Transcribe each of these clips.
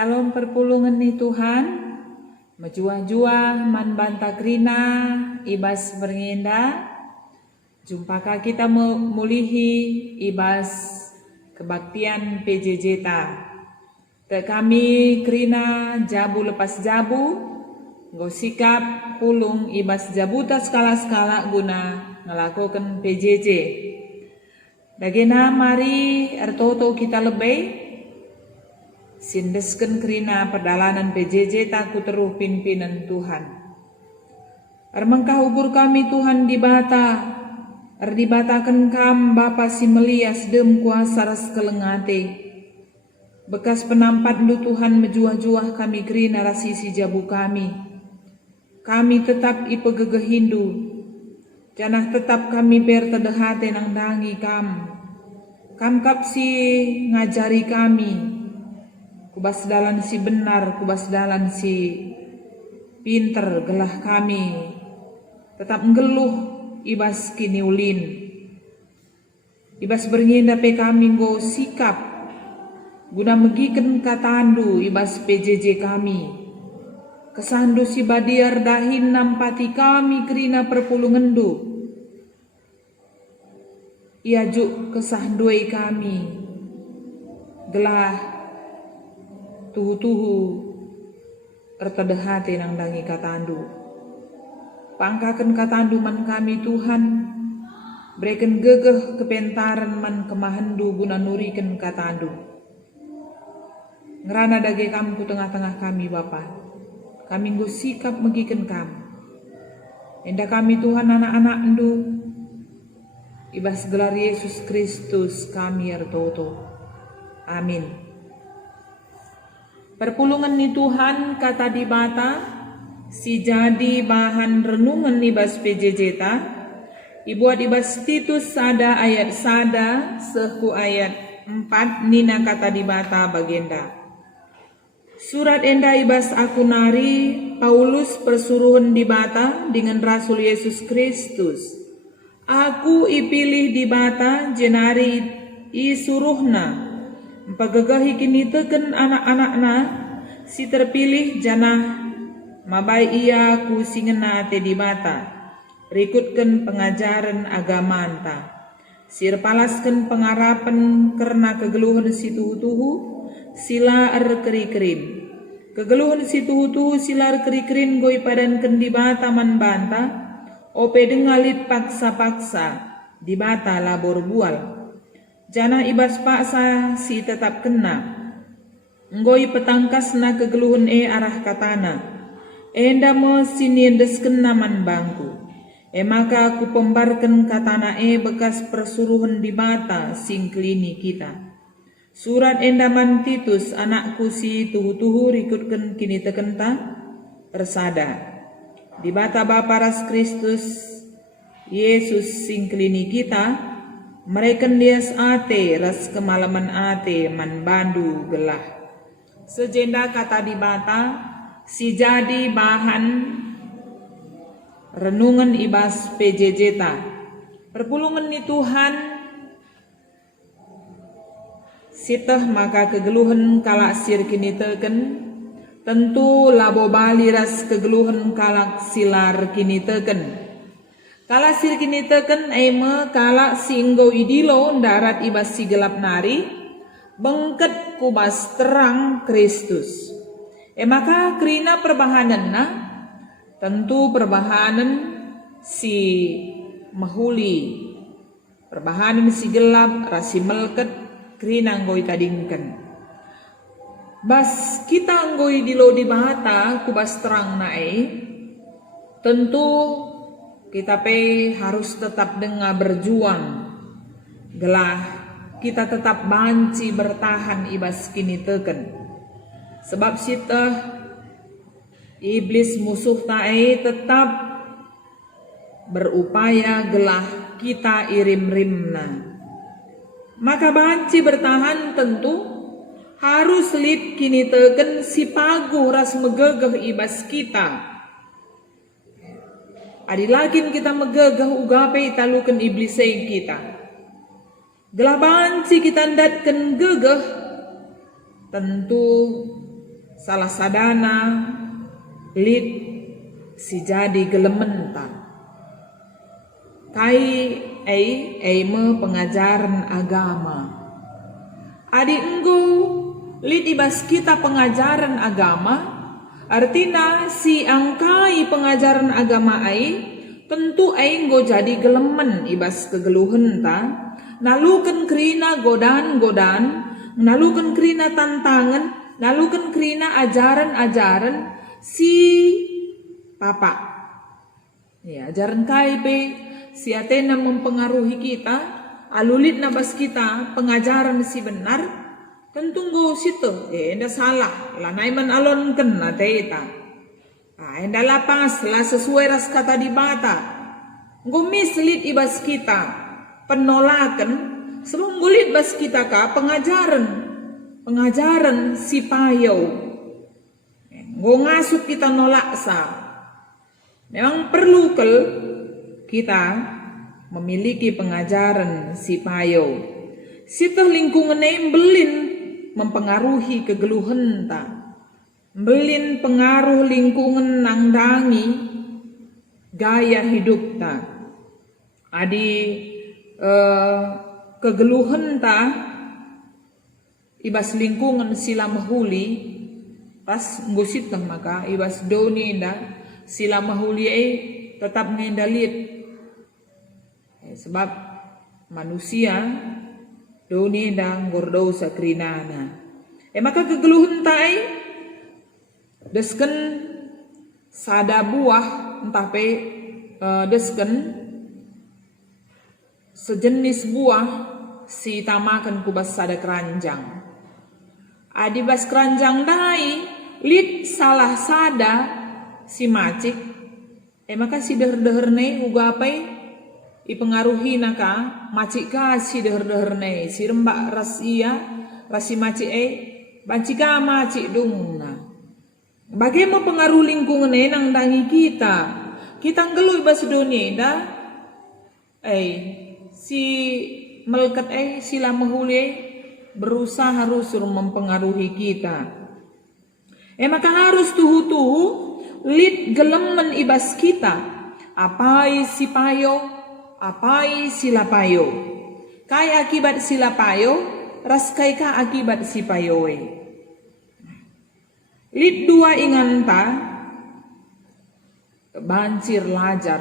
Shalom perpulungan ni Tuhan, menjuah-juah man banta krina, ibas bernginda, jumpaka kita mulihi ibas kebaktian PJJ ta. Te kami krina jabu lepas jabu, gosikap pulung ibas jabuta skala-skala guna ngelakukan PJJ. Dagena mari ertoto kita lebih, sindesken kerina perdalanan PJJ taku teruh pimpinan Tuhan. Armengkah ubur kami Tuhan dibatakan kam Bapa si melias dem kuasa ras kelengate. Bekas penampat lu Tuhan menjuah-juah kami kerina rasisi jabu kami. Kami tetap ipegegeh Hindu. Janah tetap kami bertedehate nang dangi kam. Kam kapsi ngajari kami. Kubas dalan si benar, kubas dalan si pinter gelah kami. Tetap ngeluh ibas kini ulin. Ibas bernginda pe kami go sikap. Guna megiken katandu ibas PJJ kami. Kesandu si badiar dahin nampati kami kerina perpulungendu. Iajuk kesahduai kami. Gelah tuhu-tuhu ertedehate nang dangi katandu. Pangkaken katandu man kami Tuhan, berikan gegeh kepentaran man kemahandu guna nuriken katandu. Ngerana dage kam ku tengah-tengah kami Bapa. Kami nggo sikap megiken kam. Enda kami Tuhan anak-anak endu. Ibas gelar Yesus Kristus kami ertoto. Amin. Perpulungan ni Tuhan kata dibata, si jadi bahan renungan ibas PJJ ta, ibuat ibas Titus sada ayat sada, sehu ayat 4 nina kata dibata bagenda. Surat enda ibas aku nari, Paulus persuruhan dibata dengan Rasul Yesus Kristus. Aku ipilih dibata jenari isuruhna. Pagagahi kini teken anak-anakna si terpilih janah mabai ia ku singena te dibata rikutken pengajaran agama anta sir palasken pengarapan karena kegeluhan si tuhu-tuhu sila keri-kerin kegeluhan si tuhu-tuhu sila keri-kerin goi padanken dibata man banta ope dengalit paksa-paksa dibata labor bual. Jana ibas paksa si tetap kena. Ngoi petangkas na kegeluhun arah katana. Enda mo siniendes kena man bangku. Maka aku pembarkan katana bekas persuruhan di bata singklini kita. Surat enda man Titus anakku si tuhu-tuhu rikutkan kini tekenta persada. Di bata Bapa ras Kristus Yesus singklini kita. Mereka lias ate ras kemalaman ate man bandu gelah. Sejenda kata dibata si jadi bahan renungan ibas PJJ ta. Perpulungan ni Tuhan sitah maka kegeluhan kalak sir kini teken tentu labo bali ras kegeluhan kalak silar kini teken. Kala sir kini teken kala singgo idilo darat ibas si gelap nari bengket kubas terang Kristus. Maka kerina perbahanan na tentu perbahanan si mahuli perbahanan si gelap rasi melket kerina ngoi tadingken. Bas kita ngoi dilo di bahata kubas terang nae tentu kita harus tetap dengar berjuang. Gelah kita tetap banci bertahan ibas kini teken. Sebab sitah iblis musuh tae tetap berupaya gelah kita irim-rimna. Maka banci bertahan tentu harus lid kini teken si paguh ras megegeh ibas kita. Adi lagi kita megegah ugape talukan iblis yang kita. Gelah banci kita ndatkan gegeh tentu salah sadana lit si jadi gelementa kai me pengajaran agama adi enggo lit ibas kita pengajaran agama artinya si angkai pengajaran agama tentu enggo jadi gelemen ibas kegeluhen ta naluken krina godan naluken krina tantangan naluken krina ajaran si papa ya ajaran KIP si Athena mempengaruhi kita alulit nabas kita pengajaran si benar tentu go situ enda salah lah naiman alon kena teta enda lapas lah sesuai ras kata di bata go mislit ibas kita penolakan sebelum gulit bas kita ka pengajaran si payo go ngasut kita nolak sa memang perlu kita memiliki pengajaran si payo situ lingkungan belin mempengaruhi kegeluhan ta belin pengaruh lingkungan nangdangi gaya hidup ta adi kegeluhan ta ibas lingkungan sila mahuli pas ngusit lah maka ibas doni inda sila mahuli tetap ngendalit sebab manusia doni inda ngordosa krinana maka kegeluhan ta desken sada buah entah pe desken sejenis buah si tamakan kubas sada keranjang adibas keranjang dai lit salah sada si macik maka si deher ne uga apa ipengaruhi naka macik ka si deher ne si rembak rasi macik bancika macik dungna bagaimana pengaruh lingkungan nang dangi kita ngeluh ibas dunia dah si meleket sila mahuli berusaha harus mempengaruhi kita maka harus tuhu lit gelemen ibas kita apai si payo apai sila payo kai akibat sila payo ras kai ka akibat si payo lit dua inganta bancir lajar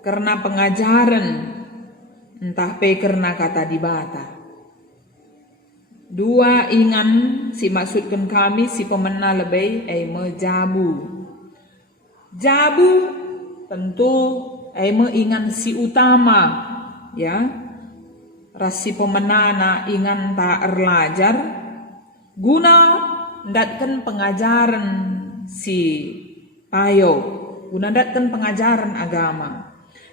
karena pengajaran entah pe karena kata di bata dua ingan si maksudkan kami si pemena lebih jabu tentu ingan si utama ya rasi pemenana ingan tak erlajar guna ndatkan pengajaran si payo guna ndatkan pengajaran agama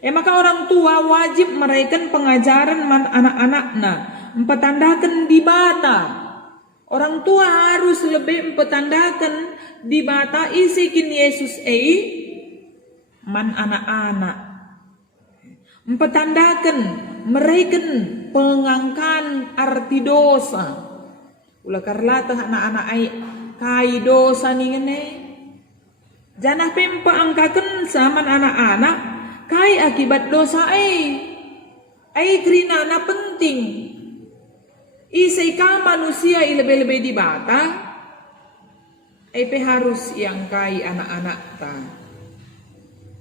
maka orang tua wajib meraikan pengajaran anak-anaknya mempetandakan di bata orang tua harus lebih mempetandakan di bata isikin Yesus man anak-anak mempetandakan meraikan pengangkan arti dosa ulah karla teh anak-anak kai dosa ningene janah pempa angkaken sama anak-anak kai akibat dosa krina na penting isai ka manusia lebih-lebih di bata pe harus yang kai anak-anak ta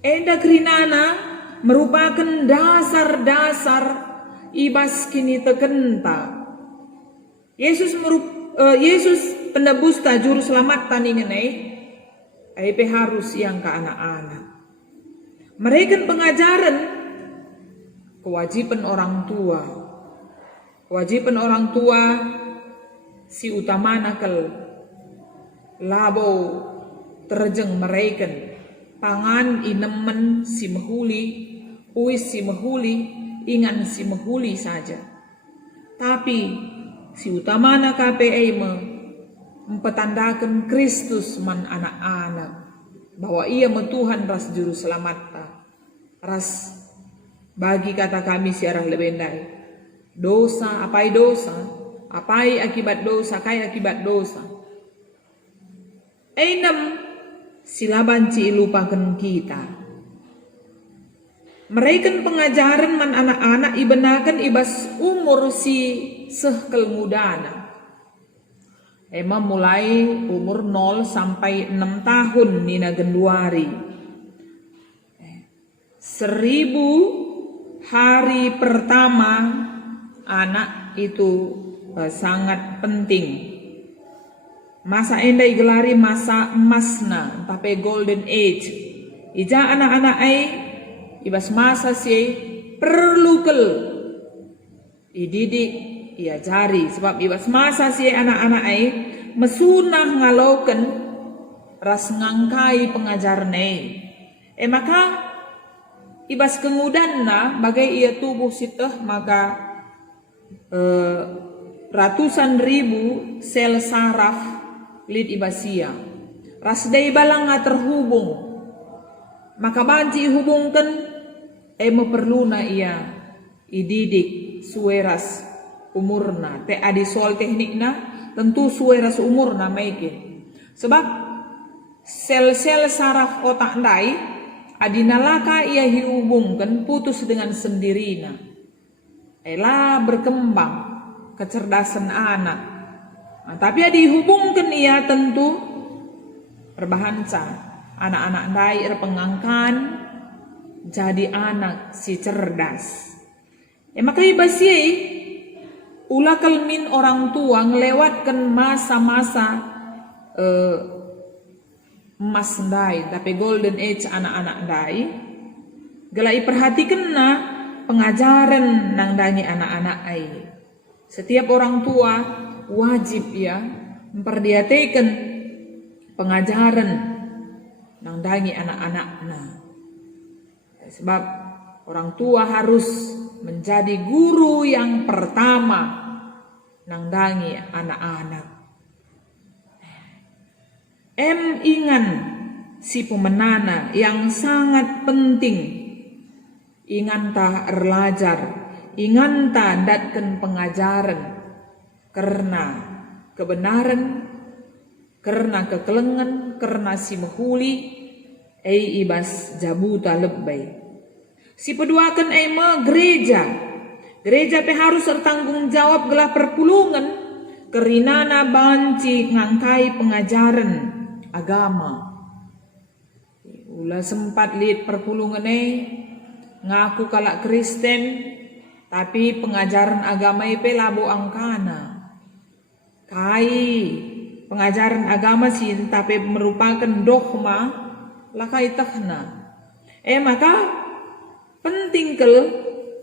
enda krinana merupakan dasar-dasar ibas kini tekenta Yesus penebus ta juru selamat taningan pe harus yang ke anak-anak mereka pengajaran kewajiban orang tua si utama nakal labo terjeng mereka pangan inemen si mahuli uis si mahuli ingan si mahuli saja tapi si utama na KPI mempetandakan Kristus man anak-anak bahwa ia Tuhan ras juru selamat ras bagi kata kami siarah lebendai dosa apai akibat dosa kai akibat dosa Enam, sila banci lupakan kita. Mereka pengajaran man anak-anak ibenakan ibas umur si sehkel mudana. Emang mulai umur 0 sampai 6 tahun nina genduari. 1000 hari pertama anak itu sangat penting. Masa enda igelari masa emasna, tapi golden age. Ija anak-anak ibas masa si perlu kel ididik jari sebab ibas masa si anak-anak mesunah ngalaukan ras ngangkai pengajaran maka ibas kemudian bagai ia tubuh siteh maka ratusan ribu sel saraf lid ibasia ras dai balang terhubung maka banci hubungkan meperluna ia ididik sueras umurna te adi soal teknikna tentu sueras umurna maikin sebab sel-sel saraf otak ndai adinalaka ia hubungkan putus dengan sendirina berkembang kecerdasan anak tapi dihubungkan ia tentu perbahansa anak-anak ndai pengangkan jadi anak si cerdas. Maka ibasi ulakal min orang tua ngelewatkan masa-masa emas ndai tapi golden age anak-anak ndai. Gelai perhatikan pengajaran nang dangi anak-anak Setiap orang tua wajib memperhatikan pengajaran nang dangi anak-anak sebab orang tua harus menjadi guru yang pertama nang dangi anak-anak. Ingan si pemenana yang sangat penting. Ingan ta erlajar, ingan ta datkan pengajaran karena kebenaran, karena kekelengan, karena si mehuli ibas jabuta lebay. Si peduakan gereja. Gereja harus bertanggung jawab gelah perpulungan kerinana banci ngangkai pengajaran agama. Ulah sempat lihat perpulungan ngaku kalak Kristen tapi pengajaran agama labo angkana. Kai pengajaran agama sih tapi merupakan dogma lakai takna. Maka penting ke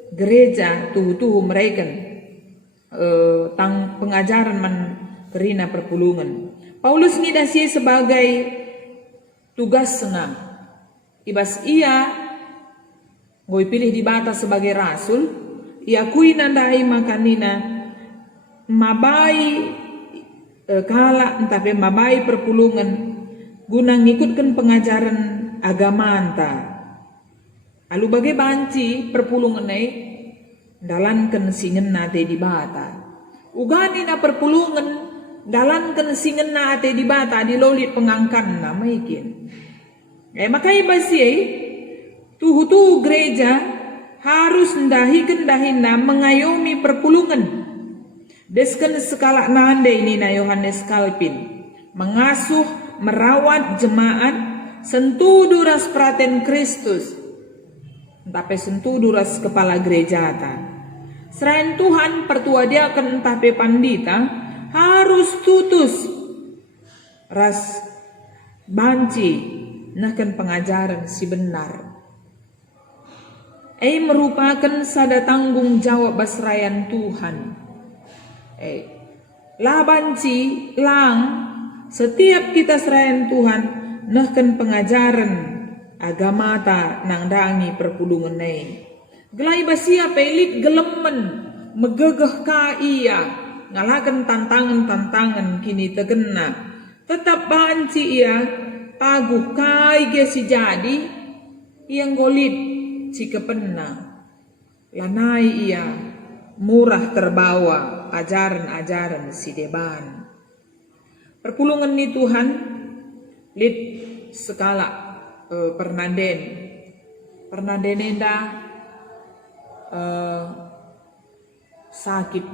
gereja tuh mereka tang pengajaran man kerina perpulungan. Paulus ngidasi sebagai tugasna ibas ia ngoi pilih di bata sebagai rasul ia kui nandai makanina mabai kala tapi mabai perpulungan guna ngikutkan pengajaran agama anta. Alu bagai banci perpulungan dalankan singen nate di bata. Ugani na perpulungan dalankan singen nate di bata di lolit pengangkan na maikin. Maka ibasi tuh gereja harus ndahi-kendahina mengayomi perpulungan. Desken skala nande ini na Yohanes Calvin mengasuh merawat jemaat sentuh duras praten Kristus. Tapi sentuh duras kepala gereja selain Tuhan pertua dia akan tapi pandita harus tutus ras banci nakan pengajaran si benar. Merupakan sada tanggung jawab basrayan Tuhan. Lah banci lang setiap kita serayan Tuhan nakan pengajaran agama ta nang dangi perpulungan gelai basia pelit gelemen megegeh ka ia ngalakan tantangan kini tegena tetap banci ia paguh kai ge si jadi yang golit si kepenna lanai ia murah terbawa ajaran-ajaran si deban perpulungan ni Tuhan Lid skala pernanden enda sakit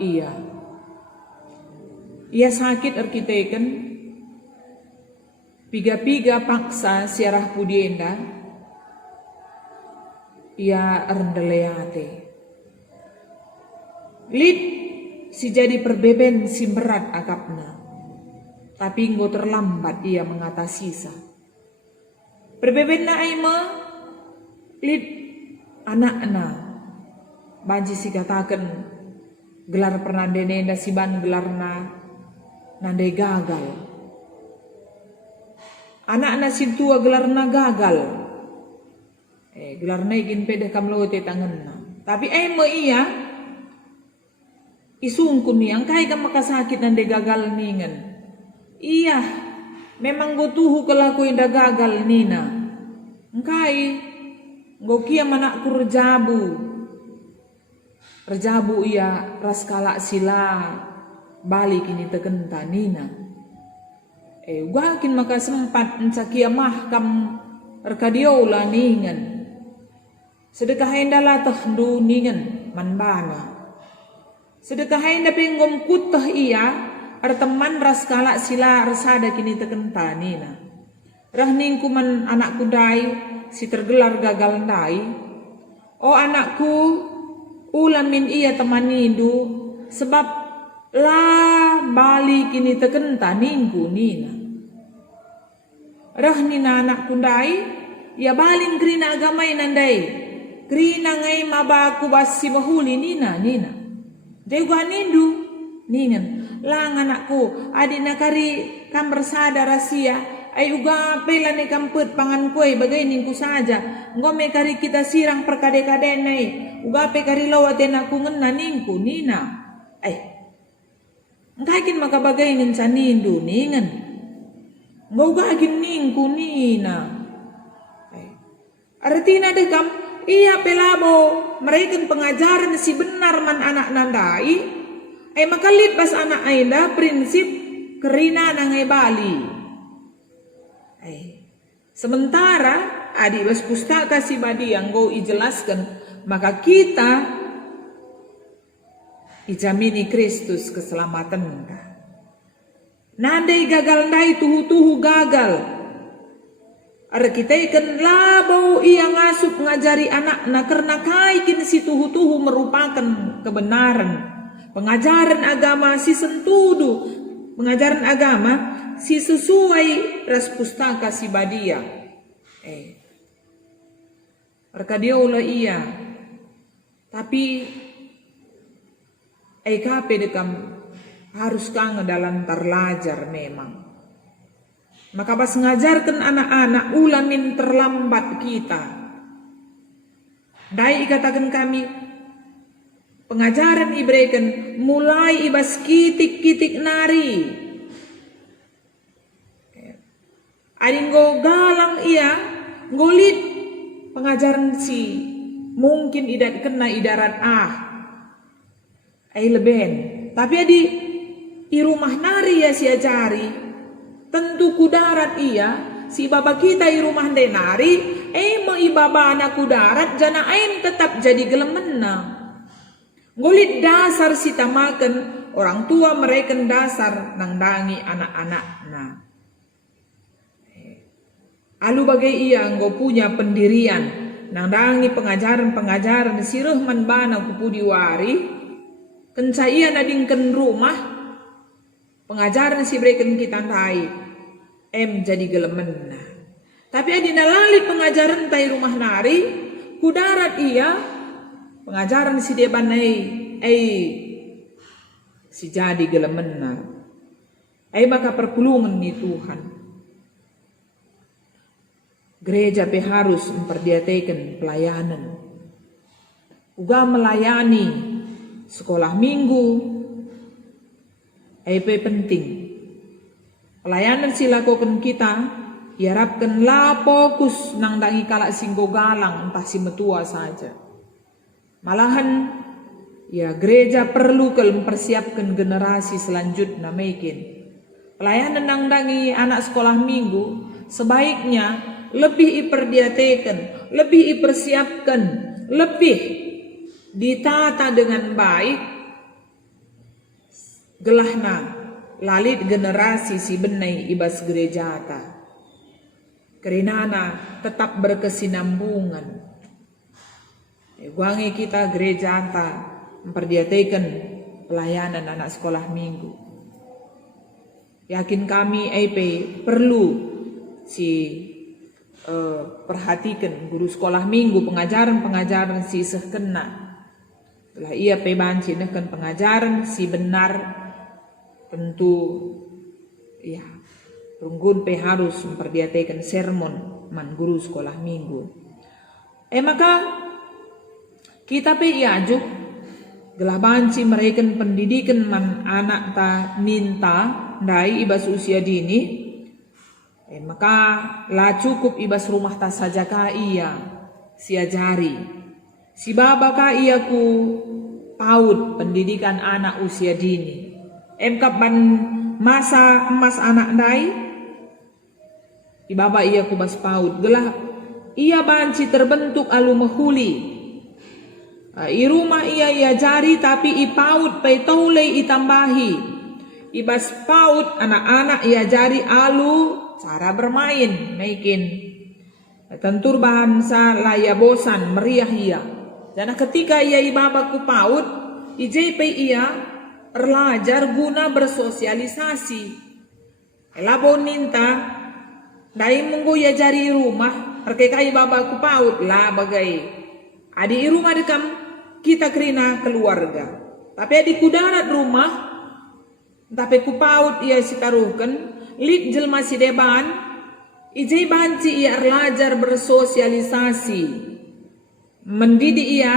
ia sakit arkiteken piga-piga paksa siarah pudienda ia rendeleate lid si jadi perbeben si berat akapna tapi nggo terlambat ia mengatasi sa perbeben na aima lid anak-anak banji si katakan gelar pernandenenda si ban gelarna nandai gagal anak-anak si tua gelarna gagal gelarna igin pede kamlote tanganna tapi aima iya isungkun yang kai ka makasakit nandai gagal ningan iya memang go tuhu kelaku inda gagal nina engkai go kia manakku rejabu ia raskala sila balik ini tegenta nina ugakin maka sempat encakia mahkam rekadiola ningan sedekah hendalah tahdu ningan manbana sedekah hendah penggom kutah iya teman raskala sila resada kini tegenta nina rahning kuman anakku dai si tergelar gagal dai oh anakku ulamin iya temanindu sebab lah balik kini tegenta ningku nina rahnina anakku dai ya balin krina agamai nandai krina ngai mabaku basi mahuli nina dewa nindu ningan lang anakku adina kari kam bersada rahasia ay uga pela ne kampet pangan kue bagai ningku saja ngome kari kita sirang perkade-kade nai uga pe kari lawat aku ngena ningku nina ngkakin maka bagai ngenca nindu ningan ngoga agin ningku nina artina dekam iya pelabo mereka pengajaran si benar man anak nandai maka lipas anak aida prinsip kerina nangai bali sementara adi bas pustaka si badi yang go ijelaskan maka kita ijamini Kristus keselamatan nandai gagal ndai tuhu gagal ada kita ikan labau ia ngasup ngajari anak na karena kaikin si tuhu merupakan kebenaran pengajaran agama si sentudu pengajaran agama si sesuai ras pustaka si badia rekadiola iya tapi kape dekam harus kang dalam terlajar memang maka pas ngajarkan anak-anak ulamin terlambat kita dai katakan kami pengajaran ibrekan mulai ibas kitik-kitik nari adin go galang iya ngolit pengajaran si mungkin idat kena idarat leben tapi adi i rumah nari ya si ajari tentu kudarat iya si baba kita i rumah denari mo ibaba anak kudarat jana tetap jadi gelemena ngulit dasar si tamakan orang tua mereka dasar nang dangi anak-anak alu bagai iya nggo punya pendirian nang dangi pengajaran si Rahman bana kupudi wari kencaian adingken rumah pengajaran si breken kita tai jadi gelemen tapi adina lalit pengajaran tai rumah nari kudarat iya pengajaran si deban si jadi gelemen maka perkulungan nih Tuhan gereja harus memperdiatakan pelayanan uga melayani sekolah minggu penting pelayanan silakokan kita diharapkan lah fokus nang dangi kalak singgo galang entah si metua saja malahan ya gereja perlu mempersiapkan generasi selanjutnya mungkin pelayanan nang dangi anak sekolah minggu sebaiknya lebih iperdiatekan, lebih ipersiapkan, lebih ditata dengan baik gelahna lalit generasi si benai ibas gereja ta. Kerinana tetap berkesinambungan. Guangi kita gereja ta memperdiatekan pelayanan anak sekolah minggu. Yakin kami EP perlu perhatikan guru sekolah minggu pengajaran si sekena. Lah ia pe banci neken pengajaran si benar tentu ya runggun pe harus memperdiatekan sermon man guru sekolah minggu. Maka kita pe iajuk gelah banci mereken pendidikan man anak ta minta dai ibas usia dini. Maka lah cukup ibas rumah ta saja ka ia siajari. Si baba ka ia ku paut pendidikan anak usia dini. Ban masa emas anak dai. Ibaba ia ku bas paut. Gelah ia banci terbentuk alu mehuli. I rumah ia jari tapi i paut pe taulei itambahi. Ibas paut anak-anak ia jari alu cara bermain naikin tentur bahasa laya bosan meriah ia. Karena ketika ia ibaba ku paut ijai pe ia erlajar guna bersosialisasi. Elabo ninta dai munggu ia jari rumah erkeka ibaba ku paut lah bagai adi rumah dekam kita kerina keluarga. Tapi adi kudarat rumah tapi ku paut ia sitaruhkan lid jelma si deban ijai banci ia erlajar bersosialisasi mendidik ia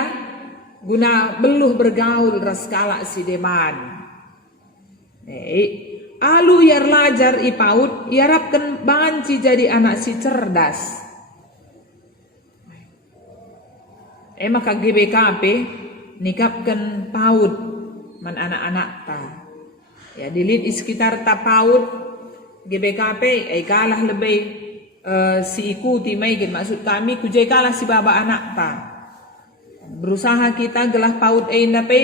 guna beluh bergaul raskala si deban. Alu ia erlajar i paut ia harapkan banci jadi anak si cerdas. Maka GBKP nikapkan paut man anak-anak ta. Ya dilid di sekitar ta paut GBKP kalah lebih si ikuti maigin maksud kami kujai kalah si baba anak ta. Berusaha kita gelah paut pe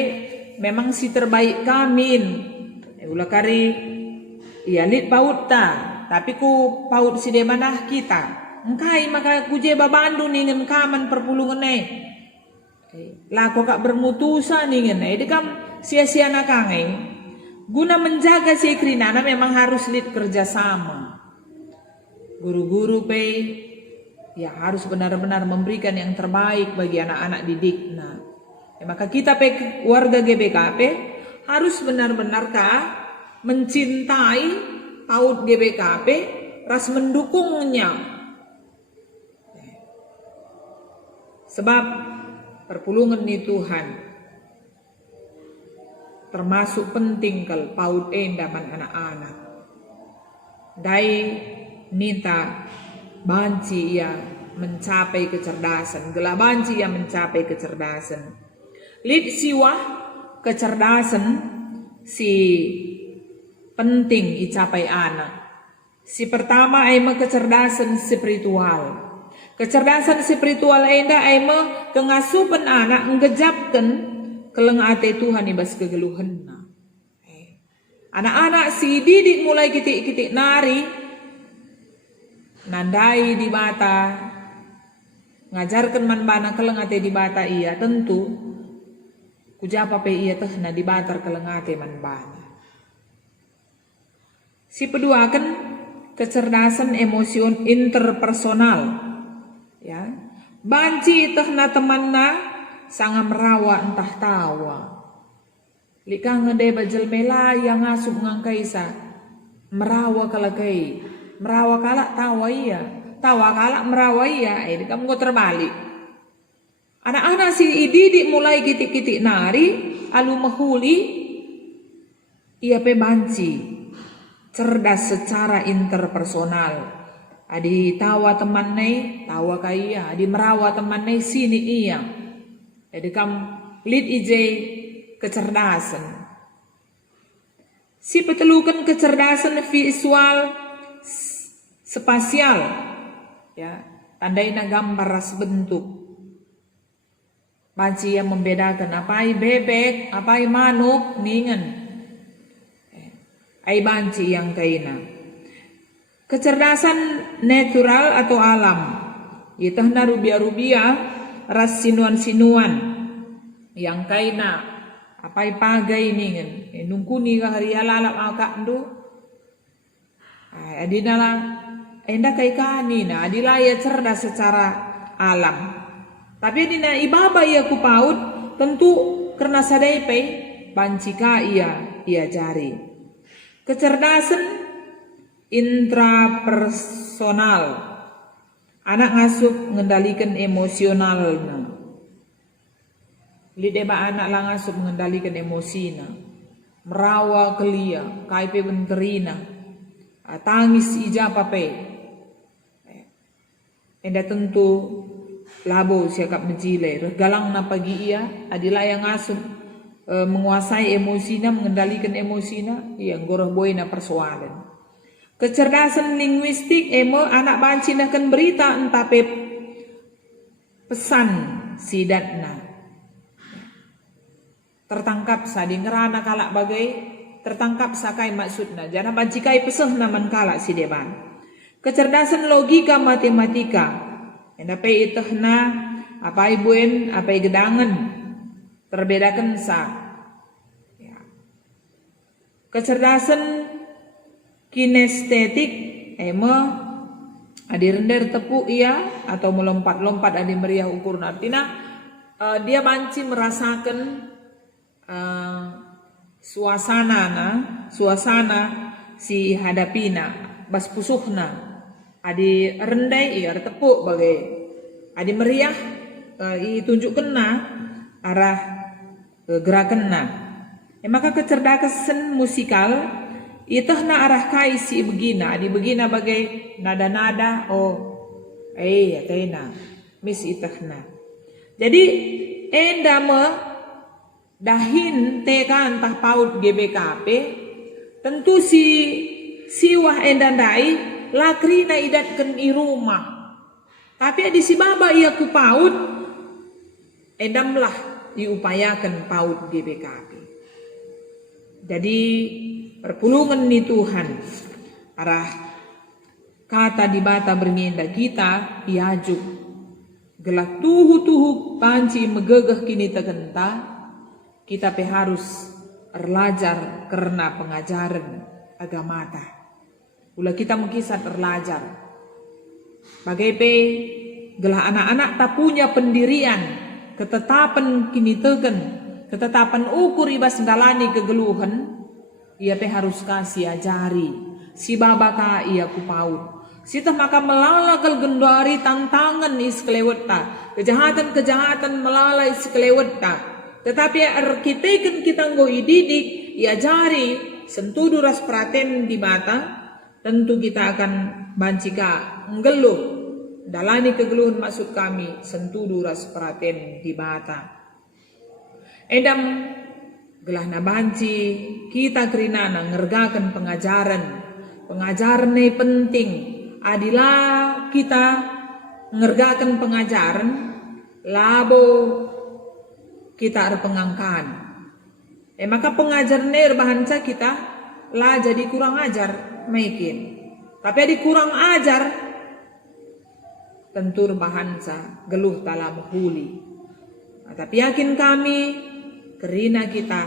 memang si terbaik kamin. Ulah kari ya lid paut ta tapi ku paut si demanah kita. Engkai maka kujai babandu ningen kaman perpulungan lah kok kak bermutusan ningen dekam sia-sia nakangai. Guna menjaga si krinana memang harus lid kerjasama. Guru-guru pe ya harus benar-benar memberikan yang terbaik bagi anak-anak didikna. Maka kita pe warga GBKP harus benar-benar mencintai paut GBKP, ras mendukungnya. Sebab perpulungan ni Tuhan termasuk penting kal paut endaman anak-anak. Dai minta banci ia mencapai kecerdasan, gelah banci ia mencapai kecerdasan. Lid siwah kecerdasan si penting icapai anak. Si pertama aima kecerdasan spiritual. Kecerdasan spiritual enda aima kengasupan anak ngejapkan keleng ate Tuhan ibas kegeluhanna. Anak-anak si didik mulai kitik-kitik nari nandai di bata ngajarkan man bana keleng ate di bata iya tentu kujapa pe iya tehna di batar keleng ate man bana. Si kedua kan kecerdasan emosion interpersonal ya. Banci tehna temanna sanga merawa entah tawa. Lika ngede bajel mela yang ngasup ngangkaisa merawa kalakai. Merawa kalak tawa iya. Tawa kalak merawa iya. Ini kamu kok terbalik. Anak-anak si didik mulai kitik-kitik nari. Alu mahuli. Ia pe banci. Cerdas secara interpersonal. Adi tawa teman nei, tawa kaya. Adi merawa teman nei sini iya. Jadi kamu lead ije kecerdasan. Si petelukan kecerdasan visual spasial, ya, tandaina gambar ras bentuk. Banci yang membedakan apai bebek, apai manuk, ningen. Ai banci yang kaina. Kecerdasan natural atau alam. Itahna rubia-rubia, ras sinuan-sinuan. Yang kaina, apai pagai ningen. Nungkuni ka hari alalap akak ndu. Adinala, enda kai kanina, adilaya cerdas secara alam. Tapi dina ibaba ia kupaut, tentu karena sadai pe bancika ia jari. Kecerdasan intrapersonal, anak ngasup mengendalikan emosionalnya. Lideba anak lang ngasup mengendalikan emosina, merawa kelia, kaipe benterina, tangis ija pape. Enda tentu labo siakap menjile, regalang na pagi ia, adilah yang ngasup menguasai emosina, mengendalikan emosina, yang goroh boy na persoalan. Kecerdasan linguistik, anak banci akan berita entah pesan sidatna. Tertangkap sadi ngerana kalak bagai, tertangkap sakai maksudna, jangan banci kai peseh naman kalak si deban. Kecerdasan logika matematika, endape itahna apai buen apai gedangan terbedakan sa. Ya. Kecerdasan kinestetik adi render tepuk ia atau melompat-lompat adi meriah ukur artinya dia banci merasakan suasana si hadapina bas pusuhna. Adi rendai ia tepuk bagai adi meriah tunjukkan arah gerakan maka kecerdasan musikal itu arah kai si begina adi begina bagai nada-nada atena mis itahna. Jadi endama dahin teka entah paut GBKP tentu si siwah endandai lakrina idatkan i rumah. Tapi di si baba ia ku paut, endamlah diupayakan paut GBKP. Jadi perpulungan ni Tuhan arah kata di bata berngenda kita iajuk gelak tuhu panci megegeh kini tegenta kita harus erlajar karena pengajaran agamata. Ula kita mengkisah terlajar. Bagai gelah anak-anak tak punya pendirian, ketetapan kini tegen, ketetapan ukur ibas ngalani kegeluhan, ia harus kasih ajari. Si babaka ia kupaut. Sita maka melalakal gendari tantangan iskeleweta, kejahatan melalai iskeleweta. Tetapi arkiteken kita nggo ididik, ia jari sentuh duras praten di mata. Tentu kita akan bancika ngeluh dalani kegeluhan maksud kami sentudu ras praten di bata. Edam gelah na banci kita kerinana ngergakan pengajaran ni penting adilah kita ngergakan pengajaran labo kita ada pengangkaan. Maka pengajaran ni bahanca kita lah jadi kurang ajar. Mungkin, tapi ada kurang ajar tentur bahansa geluh tala menghuli. Tapi yakin kami kerina kita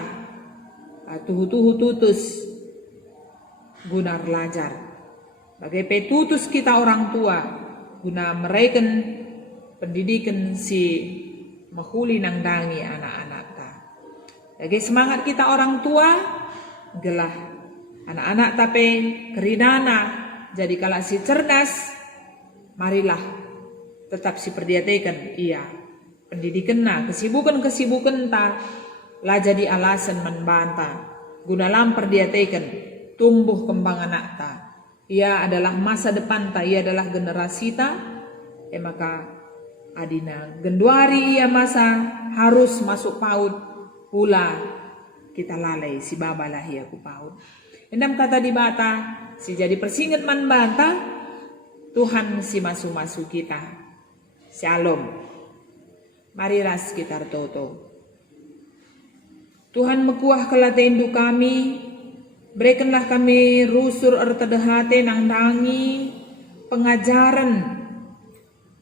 tuhu tutus guna belajar. Bagai petutus kita orang tua guna mereken pendidikan si menghuli nang dangi anak-anak ta. Bagai semangat kita orang tua gelah anak-anak tapi kerinana jadi kalau si cerdas marilah tetap si perdiatekan iya pendidikan kesibukan ta lah jadi alasan membantah guna lam perdiatekan tumbuh kembang anak ta ia adalah masa depan ta ia adalah generasi ta maka adina genduari ia masa harus masuk paut pula kita lalai si babalah ia ku paut. Endam kata di bata, si jadi persinget man banta, Tuhan si masu-masu kita. Shalom. Mari ras kita toto. Tuhan mekuah kelatendu kami, berikanlah kami rusur ertedehate nang dangi pengajaran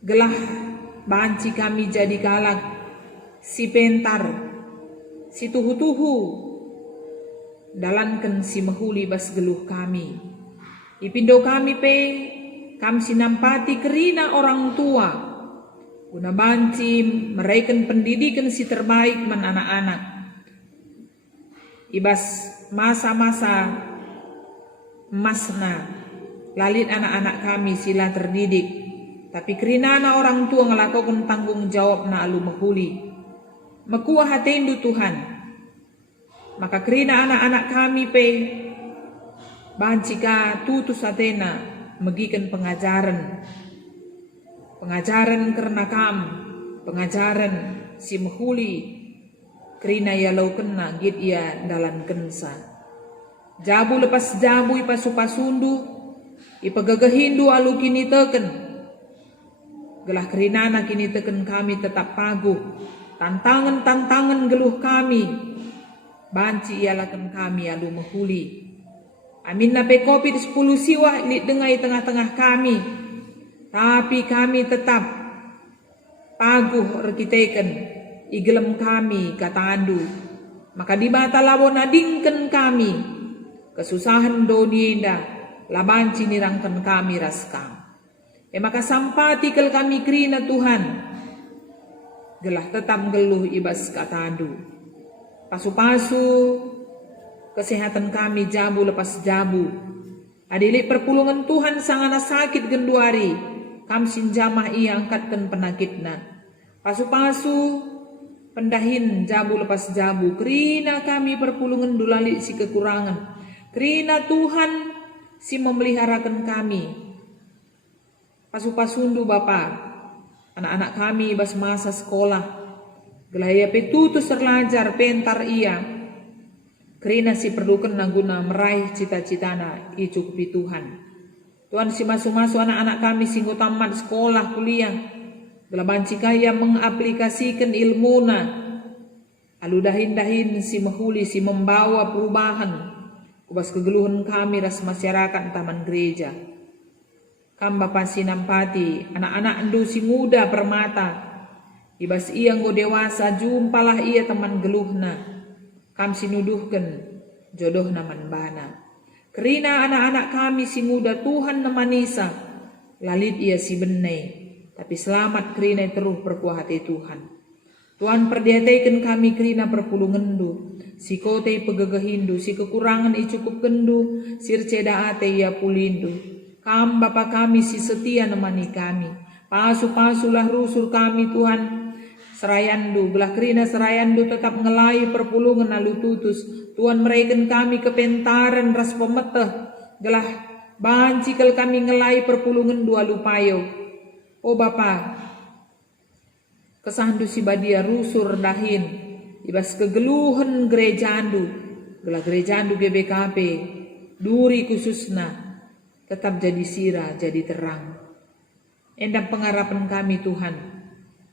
gelah banci kami jadi galak si pentar si tuhu-tuhu dalanken si mehuli bas geluh kami ipindo kami pe kam sinampati kerina orang tua guna banci mereken pendidikan si terbaik men anak-anak ibas masa-masa emasna lalit anak-anak kami sila terdidik tapi kerinana orang tua ngelakukan tanggung jawab na alu mehuli mekuah hatendu Tuhan maka kerina anak-anak kami pe bancika tutus atena megikan pengajaran karena kam pengajaran si mehuli kerina ya lau kena git ya dalan kensa jabu lepas jabu ipasu-pasundu ipagagahindu alu kini teken gelah kerinana kini teken kami tetap paguh tantangan geluh kami banci ialakan kami alu mehuli amin nape COVID-10 siwah lit dengai tengah-tengah kami tapi kami tetap paguh rekiteken igelem kami katandu maka di mata lawon nadingken kami kesusahan donienda labanci nirangkan kami raskam maka sampati kel kami kerina Tuhan gelah tetap geluh ibas katandu pasu-pasu kesehatan kami jabu lepas jabu adilik perpulungan Tuhan sangana sakit genduari kam sinjamah ia angkatkan penakitna pasu-pasu pendahin jabu lepas jabu kerina kami perpulungan dulali si kekurangan kerina Tuhan si memeliharakan kami pasu-pasundu Bapa anak-anak kami bas masa sekolah gelaya petutus terlajar pentar ia kerina si perlukan naguna meraih cita-citana icukupi Tuhan. Tuhan si masu-masu anak-anak kami singgo tamat sekolah kuliah. Gelaban cikaya mengaplikasikan ilmuna. Alu dahin-dahin si mehuli si membawa perubahan. Kubas kegeluhan kami ras masyarakat taman gereja. Kam Bapa sinampati anak-anak endu si muda permata. Ibas ia nggo dewasa jumpalah ia teman geluhna. Kam sinuduhkan jodoh naman bana. Kerina anak-anak kami si muda Tuhan namanisa. Lalit ia si benai. Tapi selamat kerina teruh perkuah hati Tuhan. Tuhan perdiataikan kami kerina perpulungendu. Si kote pegegahindu. Si kekurangan icukup kendu. Sirceda ate ia pulindu. Kam Bapa kami si setia nemani kami. Pasu-pasulah rusur kami Tuhan. Serayandu, belah kerina serayandu tetap ngelai perpulungan alu tutus. Tuhan meraikan kami kepentaran ras pemeteh. Gelah bancikal kami ngelai perpulungan dua lupayo. Oh Bapa, kesandu si badia rusur dahin. Ibas kegeluhan gerejandu. Gelah gerejandu GBKP. Duri khususna. Tetap jadi sirah, jadi terang. Endang pengharapan kami Tuhan.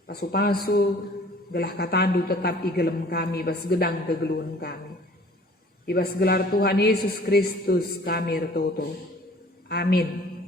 Pasu-pasu gelah katandu tetap igelem kami bas gedang kegeluhan kami. Ibas gelar Tuhan Yesus Kristus kami retoto. Amin.